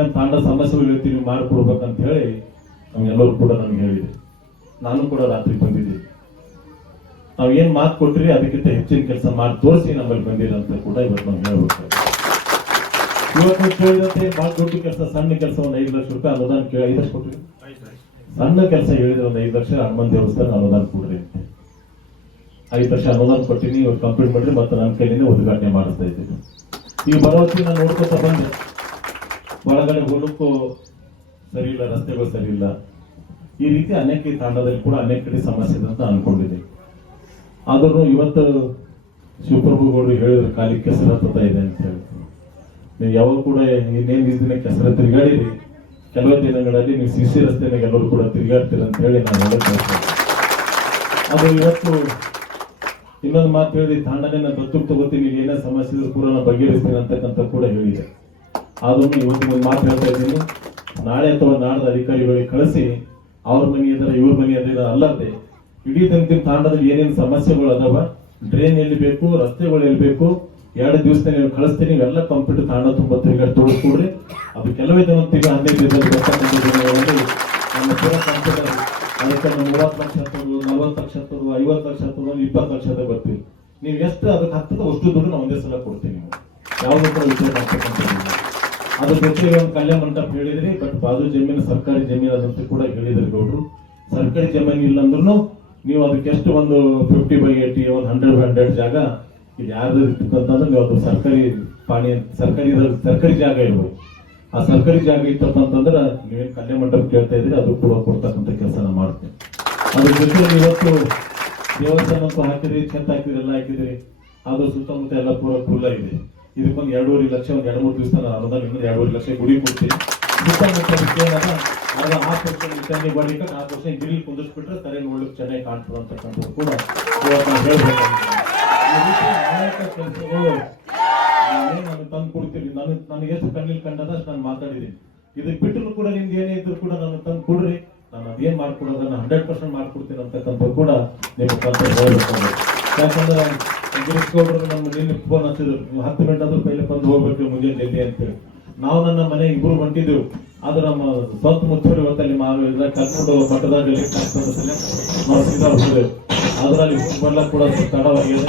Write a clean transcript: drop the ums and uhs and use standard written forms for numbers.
ನಮ್ಮ ತಾಂಡ ಸಮಸ್ಯೆಗಳು ಹೇಳ್ತೀವಿ ಮಾಡಿಕೊಡ್ಬೇಕಂತ ಹೇಳಿ ನಮ್ಗೆಲ್ಲರೂ ಕೂಡ ನಮ್ಗೆ ಹೇಳಿದೆ. ನಾನು ಕೂಡ ರಾತ್ರಿ ಬಂದಿದ್ದೆ. ನಾವ್ ಏನ್ ಮಾತು ಕೊಟ್ರಿ ಅದಕ್ಕಿಂತ ಹೆಚ್ಚಿನ ಕೆಲಸ ಮಾಡಿ ತೋರಿಸಿ ನಮ್ಮಲ್ಲಿ ಬಂದಿರಂತ ಕೂಡ ಇವತ್ತು ನಾವು ಹೇಳ್ಬೇಕು. ಇವತ್ತು ಕೇಳಿದಂತೆ ಬಹಳ ದೊಡ್ಡ ಕೆಲಸ, ಸಣ್ಣ ಕೆಲಸ ಒಂದು 5 ಲಕ್ಷ ರೂಪಾಯಿ ಅನುದಾನ ಕೇಳಿ 5 ಲಕ್ಷ ಕೊಟ್ರಿ. ಸಣ್ಣ ಕೆಲಸ ಹೇಳಿದ್ರೆ ಒಂದು 5 ಲಕ್ಷ ಹನುಮಂತ ದೇವಸ್ಥಾನ ಅನುದಾನ ಕೊಡ್ರಿ ಅಂತ 5 ಲಕ್ಷ ಅನುದಾನ ಕೊಟ್ಟಿನಿ. ಇವ್ರು ಕಂಪ್ಲೀಟ್ ಮಾಡ್ರಿ ಮತ್ತೆ ನನ್ನ ಕೈಲಿಂದ ಉದ್ಘಾಟನೆ ಮಾಡಿಸ್ತಾ ಇದ್ದೀನಿ. ಈಗ ಬರೋತ್ತಿ ನಾನು ನೋಡ್ಕೊತ ಬಂದೆ. ಒಳಗಡೆ ಹೋಗಕ್ಕೂ ಸರಿ ಇಲ್ಲ, ರಸ್ತೆಗಳು ಸರಿ ಇಲ್ಲ. ಈ ರೀತಿ ಅನೇಕ ತಾಂಡದಲ್ಲಿ ಕೂಡ ಅನೇಕ ಕಡೆ ಸಮಸ್ಯೆ ಇದೆ ಅಂತ ಅನ್ಕೊಂಡಿದ್ದೀನಿ. ಆದ್ರೂ ಇವತ್ತು ಶಿವಪ್ರಭುಗಳು ಹೇಳಿದ್ರು ಖಾಲಿ ಕೆಸರತ್ತ ಇದೆ ಅಂತ ಹೇಳಿ. ನೀವು ಯಾವಾಗ ಕೂಡ ಇನ್ನೇನು ದಿನ ಕೆಸರ ತಿರುಗಾಡಿರಿ, ಕೆಲವು ದಿನಗಳಲ್ಲಿ ನೀವು ಸಿಸಿ ರಸ್ತೆನಾಗ ಎಲ್ಲರೂ ಕೂಡ ತಿರುಗಾಡ್ತೀರ ಅಂತ ಹೇಳಿ ನಾನು ಹೇಳಕ್ಕೆ. ಅದು ಇವತ್ತು ಇನ್ನೊಂದು ಮಾತು ಹೇಳಿ, ತಾಂಡನೇ ನಾನು ದತ್ತು ತಗೋತೀನಿ, ಏನೇ ಸಮಸ್ಯೆ ಇದ್ರು ಕೂಡ ನಾನು ಬಗೆಹರಿಸ್ತೀನಿ ಅಂತಕ್ಕಂಥ ಕೂಡ ಹೇಳಿದೆ. ಆದ್ರೂ ಇವತ್ತಿನ ಒಂದು ಮಾತು ಹೇಳ್ತಾ ಇದ್ದೀನಿ, ನಾಳೆ ಅಥವಾ ನಾಡ್ದ ಅಧಿಕಾರಿಗಳಿಗೆ ಕಳಿಸಿ ಅವ್ರ ಮನೆ ಇದಾರೆ ಇವ್ರ ಮನೆ ಅದ ಅಲ್ಲದೆ ಇಡೀ ದಿನ ತಾಂಡದಲ್ಲಿ ಏನೇನು ಸಮಸ್ಯೆಗಳು ಅದಾವ, ಡ್ರೈನ್ ಎಲ್ಲಿ ಬೇಕು, ರಸ್ತೆಗಳು ಎಲ್ಲಿ ಬೇಕು, 2 ದಿವಸದಲ್ಲಿ ನೀವು ಕಳಿಸ್ತೀನಿ. ಇವೆಲ್ಲ ಕಂಪ್ಲೀಟ್ ತಾಂಡ ತುಂಬ ತಿರುಗಾಡಿ ತೋರಿಸ್ಕೊಡ್ರಿ. ಅದು ಕೆಲವೇ ದಿನ 15 ದಿನಗಳಲ್ಲಿ ನಮ್ಮ ಪೂರ ಕಂಪ್ಲೀಟ್ ಅದಕ್ಕೆ 30 ಲಕ್ಷ ಹತ್ತದು, 40 ಲಕ್ಷ ಹತ್ತದು, 50 ಲಕ್ಷ ಹತ್ತದು, 20 ಲಕ್ಷದ ಬರ್ತೀವಿ. ನೀವು ಎಷ್ಟು ಅದಕ್ಕೆ ಹತ್ತದ ಅಷ್ಟು ದುಡ್ಡು ನಾವು ಒಂದೇ ಸಲ ಕೊಡ್ತೀವಿ. ನೀವು ಯಾವುದೇ ಕೂಡ ವಿಷಯ ಮಾಡ್ತಕ್ಕಂಥ ಅದ್ರ ಜೊತೆಗೆ ಒಂದು ಕಲ್ಯಾಣ ಮಂಟಪ ಹೇಳಿದ್ರಿ. ಬಟ್ ಬಾಜು ಜಮೀನು ಸರ್ಕಾರಿ ಜಮೀನು ಅದಂತ ಕೂಡ ಹೇಳಿದ್ರಿ ಗೌಡ್ರು. ಸರ್ಕಾರಿ ಜಮೀನು ಇಲ್ಲ ಅಂದ್ರೂ ನೀವು ಅದಕ್ಕೆ ಎಷ್ಟು ಒಂದು 50/80 ಒಂದು 100/100 ಜಾಗ ಇದು ಯಾರ್ದು ಇರ್ತಕ್ಕಂತಂದ್ರೆ ನೀವು ಅದು ಸರ್ಕಾರಿ ಪಾಣಿ ಸರ್ಕಾರಿ ಜಾಗ ಇರ್ಬೋದು. ಆ ಸರ್ಕಾರಿ ಜಾಗ ಇತ್ತಪ್ಪ ಅಂತಂದ್ರೆ ನೀವೇನು ಕಲ್ಯಾಣ ಮಂಟಪ ಕೇಳ್ತಾ ಇದ್ರಿ ಅದು ಕೂಡ ಕೊಡ್ತಕ್ಕಂಥ ಕೆಲಸ ನಾವು ಮಾಡ್ತೀವಿ. ಅದ್ರ ಜೊತೆಗೆ ಇವತ್ತು ದೇವಸ್ಥಾನಕ್ಕೂ ಹಾಕಿದ್ರಿ, ಛತ್ ಹಾಕಿದ್ರಿ, ಎಲ್ಲ ಹಾಕಿದ್ರಿ. ಅದು ಸುತ್ತಮುತ್ತ ಎಲ್ಲ ಪೂರ ಫುಲ್ಲ ಇದೆ. ಇದಕ್ಕೊಂದು 2.5 ಲಕ್ಷ ಒಂದು 2-3 ದಿವಸ ಅನುದಾನ ಇನ್ನೊಂದು 2.5 ಲಕ್ಷ ಗುಡಿ ಕೊಡ್ತೀವಿ. ಸುತ್ತಮುತ್ತ ಏನದ ಆಗ 4% ವಿಚಾರಣೆ ಬರಲಿಕ್ಕೆ 4% ಗಿರಿ ಕುಂದಿಸ್ಬಿಟ್ರೆ ಸರಿ ನೋಡ್ಲಿಕ್ಕೆ ಚೆನ್ನಾಗಿ ಕಾಣ್ತದೆ ಅಂತಕ್ಕಂಥದ್ದು ಕೂಡ ಇವತ್ತು ನಾವು ಹೇಳ್ಬೇಕಾಗಿದೆ. ಅನೇಕ ಕೆಲಸಗಳು ನಾನು ತಂದು ಕೊಡ್ತೀನಿ. ನನಗೆ ಎಷ್ಟು ಕಣ್ಣಿಲ್ ಕಂಡದ ಅಷ್ಟು ನಾನು ಮಾತಾಡಿದ್ದೀನಿ. ಇದಕ್ಕೆ ಬಿಟ್ಟರು ಕೂಡ ನಿಮ್ದು ಏನೇ ಇದ್ರು ಕೂಡ ನಾನು ತಂದು ಕೊಡ್ರಿ, ನಾನು ಅದೇನ್ ಮಾಡ್ಕೊಡೋದನ್ನ 100% ಮಾಡ್ಕೊಡ್ತೀನಿ ಅಂತಕ್ಕಂಥದ್ದು ಕೂಡ ನಿಮ್ಗೆ ತಂದು ಹೇಳ್ಬೇಕಾಗುತ್ತೆ. ಯಾಕಂದ್ರೆ ಗಿರಿಸ್ಕೊಂಡ್ರು ನಮ್ಮ ನಿನ್ನೆ ಫೋನ್ ಹಚ್ಚಿದ್ರು, 10 ಮಿನಿಟ್ ಆದ್ರೂ ಪೈಲೆ ಬಂದು ಹೋಗ್ಬೇಕು ಮುಂಜಾನೆ ಜಲ್ದಿ ಅಂತೇಳಿ. ನಾವು ನನ್ನ ಮನೆ 2 ಹೊಂಟಿದ್ದೆವು. ಆದ್ರೆ ನಮ್ಮ ಸ್ವಂತ ಮುಚ್ಚೂರು ಇವತ್ತಲ್ಲಿ ಕರ್ಕೊಂಡು ಮಠದಾಗ ನಾವು ಸೀದಾ ಹೋಗಿದ್ದೆವು. ಅದ್ರಲ್ಲಿ ಬರ್ಲಕ್ಕೆ ಕೂಡ ತಡವಾಗಿದೆ.